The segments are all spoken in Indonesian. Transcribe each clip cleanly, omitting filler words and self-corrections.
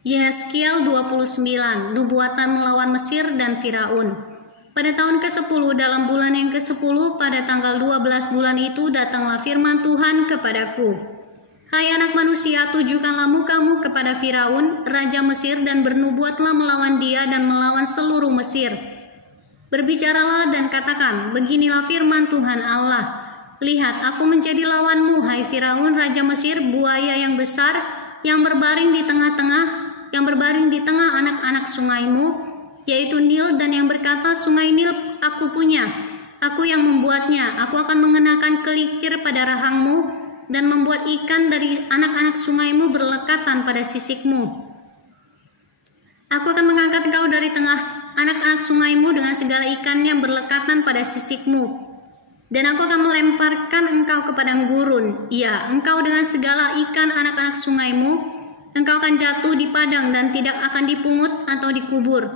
Yehezkiel 29, nubuatan melawan Mesir dan Firaun. Pada tahun ke-10 dalam bulan yang ke-10 pada tanggal 12 bulan itu datanglah firman Tuhan kepadaku. Hai anak manusia, tujukanlah mukamu kepada Firaun, raja Mesir, dan bernubuatlah melawan dia dan melawan seluruh Mesir. Berbicaralah dan katakan, beginilah firman Tuhan Allah. Lihat, aku menjadi lawanmu, hai Firaun, raja Mesir, buaya yang besar, yang berbaring di tengah anak-anak sungaimu, yaitu Nil, dan yang berkata, sungai Nil aku punya, aku yang membuatnya. Aku akan mengenakan kelikir pada rahangmu, dan membuat ikan dari anak-anak sungaimu berlekatan pada sisikmu. Aku akan mengangkat engkau dari tengah anak-anak sungaimu dengan segala ikan yang berlekatan pada sisikmu. Dan aku akan melemparkan engkau ke padang gurun. Ya, engkau dengan segala ikan anak-anak sungaimu, engkau akan jatuh di padang dan tidak akan dipungut atau dikubur.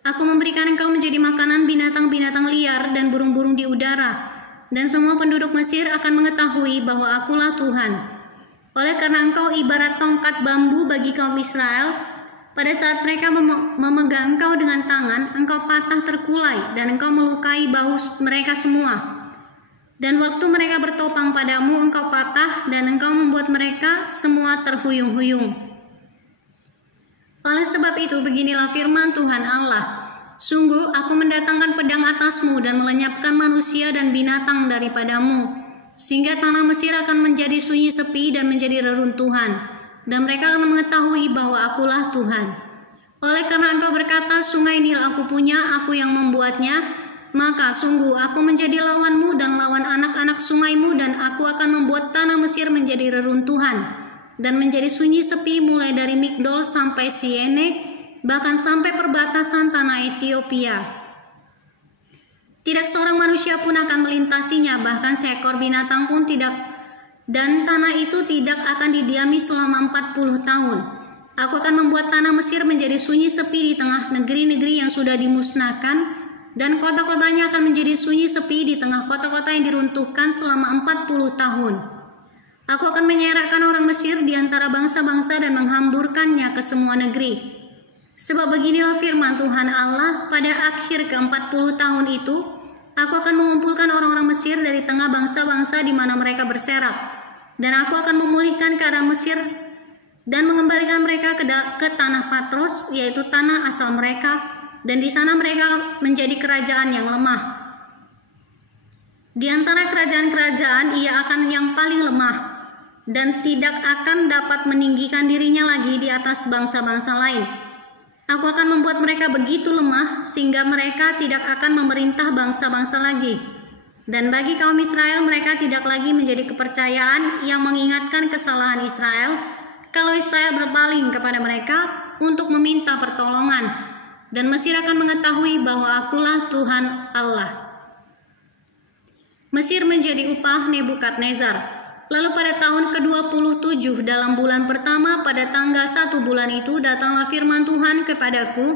Aku memberikan engkau menjadi makanan binatang-binatang liar dan burung-burung di udara. Dan semua penduduk Mesir akan mengetahui bahwa akulah Tuhan. Oleh karena engkau ibarat tongkat bambu bagi kaum Israel, pada saat mereka memegang engkau dengan tangan, engkau patah terkulai dan engkau melukai bahu mereka semua. Dan waktu mereka bertopang padamu, engkau patah dan engkau membuat mereka semua terhuyung-huyung. Oleh sebab itu, beginilah firman Tuhan Allah. Sungguh, aku mendatangkan pedang atasmu dan melenyapkan manusia dan binatang daripadamu, sehingga tanah Mesir akan menjadi sunyi sepi dan menjadi reruntuhan, dan mereka akan mengetahui bahwa akulah Tuhan. Oleh karena engkau berkata, sungai Nil aku punya, aku yang membuatnya, maka sungguh aku menjadi lawanmu dan lawan anak-anak sungaimu, dan aku akan membuat tanah Mesir menjadi reruntuhan, dan menjadi sunyi sepi mulai dari Migdol sampai Siene, bahkan sampai perbatasan tanah Ethiopia. Tidak seorang manusia pun akan melintasinya, bahkan seekor binatang pun tidak, dan tanah itu tidak akan didiami selama 40 tahun. Aku akan membuat tanah Mesir menjadi sunyi sepi di tengah negeri-negeri yang sudah dimusnahkan, dan kota-kotanya akan menjadi sunyi sepi di tengah kota-kota yang diruntuhkan selama 40 tahun. Aku akan menyerakkan orang Mesir di antara bangsa-bangsa dan menghamburkannya ke semua negeri. Sebab beginilah firman Tuhan Allah, pada akhir ke-40 tahun itu, aku akan mengumpulkan orang-orang Mesir dari tengah bangsa-bangsa di mana mereka berserak, dan aku akan memulihkan keadaan Mesir dan mengembalikan mereka ke tanah Patros, yaitu tanah asal mereka, dan di sana mereka menjadi kerajaan yang lemah. Di antara kerajaan-kerajaan ia akan yang paling lemah, dan tidak akan dapat meninggikan dirinya lagi di atas bangsa-bangsa lain. Aku akan membuat mereka begitu lemah sehingga mereka tidak akan memerintah bangsa-bangsa lagi. Dan bagi kaum Israel mereka tidak lagi menjadi kepercayaan yang mengingatkan kesalahan Israel, kalau Israel berpaling kepada mereka untuk meminta pertolongan. Dan Mesir akan mengetahui bahwa akulah Tuhan Allah. Mesir menjadi upah Nebukadnezar. Lalu pada tahun ke-27 dalam bulan pertama pada tanggal 1 bulan itu datanglah firman Tuhan kepadaku,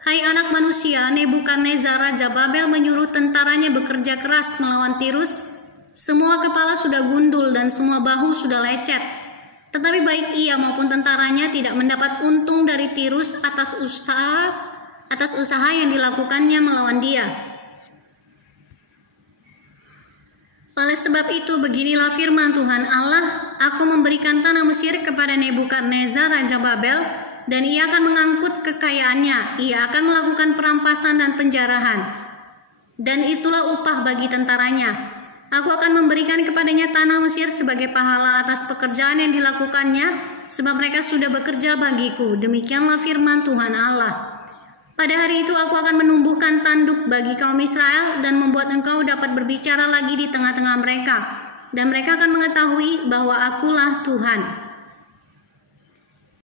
hai anak manusia, Nebukadnezar raja Babel menyuruh tentaranya bekerja keras melawan Tirus. Semua kepala sudah gundul dan semua bahu sudah lecet. Tetapi baik ia maupun tentaranya tidak mendapat untung dari Tirus atas usaha yang dilakukannya melawan dia. Oleh sebab itu, beginilah firman Tuhan Allah, aku memberikan tanah Mesir kepada Nebukadnezar raja Babel, dan ia akan mengangkut kekayaannya, ia akan melakukan perampasan dan penjarahan, dan itulah upah bagi tentaranya. Aku akan memberikan kepadanya tanah Mesir sebagai pahala atas pekerjaan yang dilakukannya, sebab mereka sudah bekerja bagiku. Demikianlah firman Tuhan Allah. Pada hari itu aku akan menumbuhkan tanduk bagi kaum Israel dan membuat engkau dapat berbicara lagi di tengah-tengah mereka, dan mereka akan mengetahui bahwa akulah Tuhan.